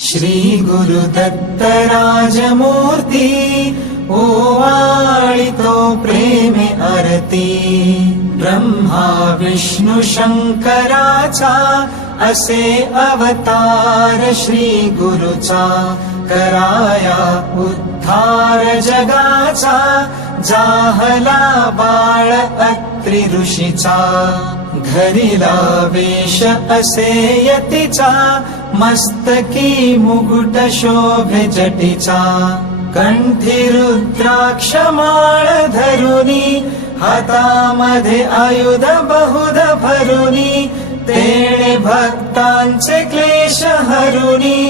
श्रीगुरुदत्तराजमूर्ति ओवाळितो प्रेमे अरती। ब्रह्मा विष्णु शङ्कराचा असे अवतार श्रीगुरुचा। कराया उद्धार जगाचा जाहला बाळ अत्रि ऋषीचा। घरिला वेश असे यतीचा मस्तकी मुकुट शोभे जटीचा कंठी रुद्राक्ष माळ धरुनी हातामध्ये आयुध बहुध भरुनी तेणे भक्तांचे क्लेश हरुनी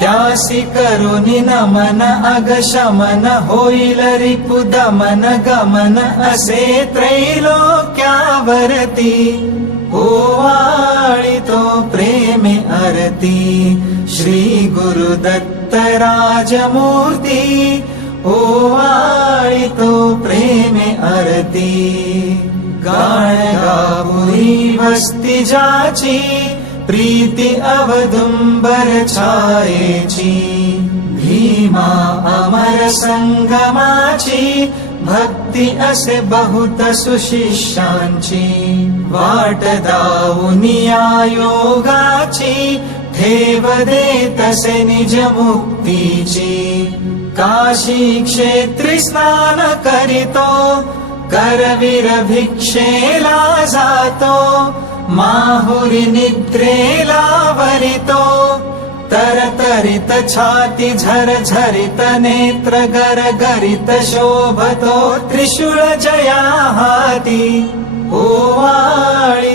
त्यासी करुनी नमन अग शमन होईल रिपु गमन असे त्रैलोक्यावरती. ओवाळितो प्रेमे श्री गुरुदत्त राजमूर्ती ओवाळितो प्रेमे अरती। गाणगापुरी वस्ती जाची प्रीती अवदुंबर छायेची। भीमा अमर संगमाची भक्ती असे बहुत सुशिष्यांची वाट दावुनिया योगाची ठेव तसे निज मुक्तीची. काशी क्षेत्री स्नान करीतो करवीर भिक्षेला जातो माहुरी निद्रेला वरितो तरित छाती झरझरित नेत्र गरगरित शोभतो त्रिशूळ जया हाती ओवाळी